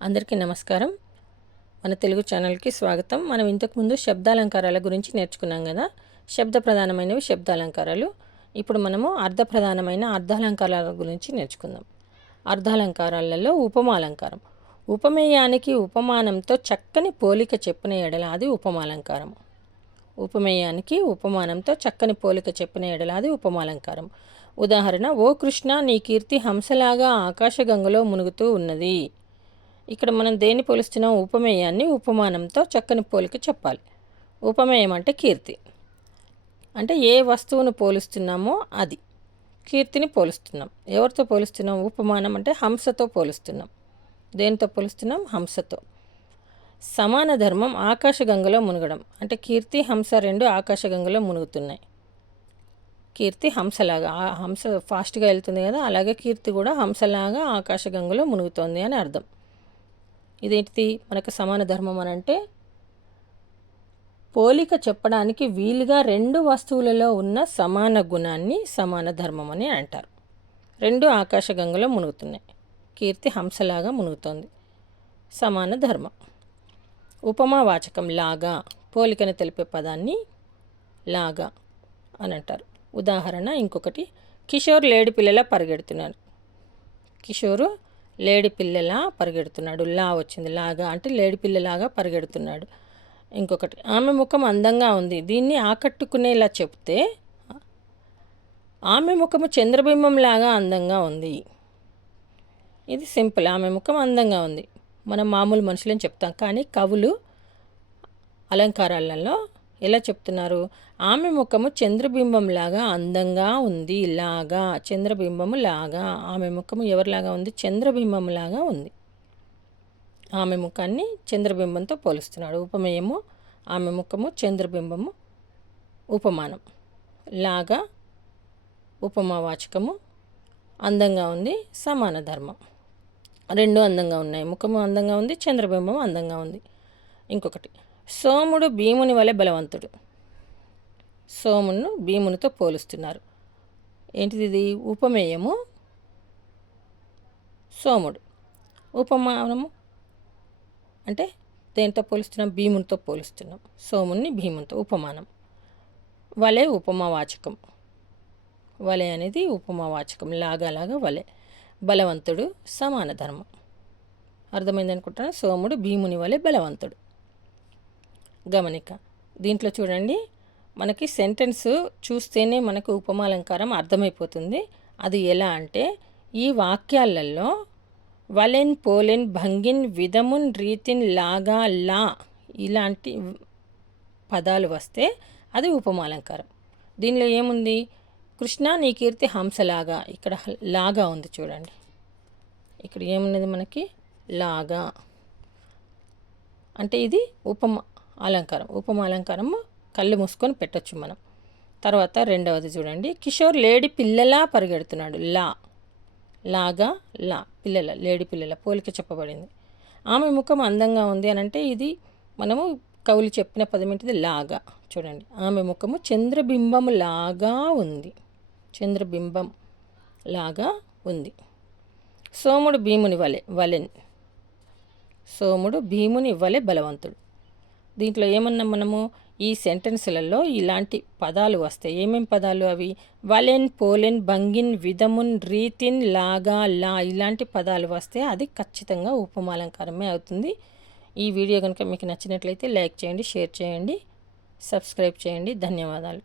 అందరికీ నమస్కారం. మన తెలుగు ఛానల్కి స్వాగతం. మనం ఇంతకుముందు శబ్దాలంకారాల గురించి నేర్చుకున్నాం కదా. శబ్ద ప్రధానమైనవి శబ్దాలంకారాలు. ఇప్పుడు మనము అర్థప్రధానమైన అర్థాలంకారాల గురించి నేర్చుకుందాం. అర్థాలంకారాలలో ఉపమాలంకారం. ఉపమేయానికి ఉపమానంతో చక్కని పోలిక చెప్పిన ఎడల అది ఉపమాలంకారం. ఉపమేయానికి ఉపమానంతో చక్కని పోలిక చెప్పిన ఎడల అది ఉపమాలంకారం. ఉదాహరణ: ఓ కృష్ణ, నీ కీర్తి హంసలాగా ఆకాశగంగలో మునుగుతూ ఉన్నది. ఇక్కడ మనం దేన్ని పోలుస్తున్నాం? ఉపమేయాన్ని ఉపమానంతో చక్కని పోలిక చెప్పాలి. ఉపమేయం అంటే కీర్తి, అంటే ఏ వస్తువును పోలుస్తున్నామో అది. కీర్తిని పోలుస్తున్నాం. ఎవరితో పోలుస్తున్నాం? ఉపమానం అంటే హంసతో పోలుస్తున్నాం. దేనితో పోలుస్తున్నాం? హంసతో. సమాన ధర్మం ఆకాశగంగలో మునగడం, అంటే కీర్తి హంస రెండు ఆకాశగంగలో మునుగుతున్నాయి. కీర్తి హంసలాగా, హంస ఫాస్ట్గా వెళ్తుంది కదా, అలాగే కీర్తి కూడా హంసలాగా ఆకాశగంగలో మునుగుతోంది అని అర్థం. ఇదేంటిది? మనకు సమాన ధర్మం అని అంటే పోలిక చెప్పడానికి వీలుగా రెండు వస్తువులలో ఉన్న సమాన గుణాన్ని సమాన ధర్మం అని అంటారు. రెండు ఆకాశగంగలో మునుగుతున్నాయి. కీర్తి హంసలాగా మునుగుతోంది. సమాన ధర్మం. ఉపమావాచకం లాగా, పోలికను తెలిపే పదాన్ని లాగా అని అంటారు. ఉదాహరణ ఇంకొకటి: కిషోర్ లేడి పిల్లలా పరిగెడుతున్నాడు. కిషోరు లేడి పిల్లలా పరిగెడుతున్నాడు. లా వచ్చింది. లాగా అంటే లేడి పిల్లలాగా పరిగెడుతున్నాడు. ఇంకొకటి: ఆమె ముఖం అందంగా ఉంది. దీన్ని ఆకట్టుకునేలా చెప్తే ఆమె ముఖము చంద్రబింబంలాగా అందంగా ఉంది. ఇది సింపుల్. ఆమె ముఖం అందంగా ఉంది మనం మామూలు మనుషులని చెప్తాం, కానీ కవులు అలంకారాలలో ఎలా చెప్తున్నారు? ఆమె ముఖము చంద్రబింబంలాగా అందంగా ఉంది. లాగా, చంద్రబింబము లాగా. ఆమె ముఖము ఎవరిలాగా ఉంది? చంద్రబింబంలాగా ఉంది. ఆమె ముఖాన్ని చంద్రబింబంతో పోలుస్తున్నాడు. ఉపమేయము ఆమె ముఖము, చంద్రబింబము ఉపమానం. లాగా ఉపమావాచకము. అందంగా ఉంది సమాన ధర్మం. రెండు అందంగా ఉన్నాయి. ముఖము అందంగా ఉంది, చంద్రబింబం అందంగా ఉంది. ఇంకొకటి: సోముడు భీముని వలె బలవంతుడు. సోమును భీమునితో పోలుస్తున్నారు. ఏంటిది? ఇది ఉపమేయము. సోముడు. ఉపమానము అంటే దేంతో పోలుస్తున్నాం? భీమునితో పోలుస్తున్నాం. సోముని భీమునితో. ఉపమానం. వలె ఉపమావాచకం. వలె అనేది ఉపమావాచకం. లాగా వలె. బలవంతుడు సమాన ధర్మం. అర్థమైంది అనుకుంటున్నా. సోముడు భీముని వలె బలవంతుడు. గమనిక. దీంట్లో చూడండి, మనకి సెంటెన్స్ చూస్తేనే మనకు ఉపమాలంకారం అర్థమైపోతుంది. అది ఎలా అంటే, ఈ వాక్యాలలో వలెన్, పోలెన్, భంగిన్, విధమున్, రీతిన్, లాగా, లా ఇలాంటి పదాలు వస్తే అది ఉపమాలంకారం. దీనిలో ఏముంది? కృష్ణ, నీ కీర్తి హంసలాగా. ఇక్కడ లాగా ఉంది చూడండి. ఇక్కడ ఏమున్నది మనకి? లాగా. అంటే ఇది ఉపమా అలంకారం. ఉపమాలంకారము కళ్ళు మూసుకొని పెట్టచ్చు మనం. తర్వాత రెండవది చూడండి. కిషోర్ లేడి పిల్లలా పరిగెడుతున్నాడు. లాగా లా, పిల్లల, లేడి పిల్లల పోలిక చెప్పబడింది. ఆమె ముఖం అందంగా ఉంది అని అంటే ఇది మనము కవులు చెప్పిన పదం ఏంటిది? లాగా. చూడండి, ఆమె ముఖము చంద్రబింబము లాగా ఉంది. చంద్రబింబం లాగా ఉంది. సోముడు భీముని వలె, వలెన్. సోముడు భీముని వలె బలవంతుడు. దీంట్లో ఏమన్నాం మనము? ఈ సెంటెన్సులలో ఇలాంటి పదాలు వస్తాయి. ఏమేం పదాలు అవి? వలెన్, పోలెన్, భంగిన్, విధమున్, రీతిన్, లాగా, లా ఇలాంటి పదాలు వస్తే అది ఖచ్చితంగా ఉపమాలంకారమే అవుతుంది. ఈ వీడియో కనుక మీకు నచ్చినట్లయితే లైక్ చేయండి, షేర్ చేయండి, సబ్స్క్రైబ్ చేయండి. ధన్యవాదాలు.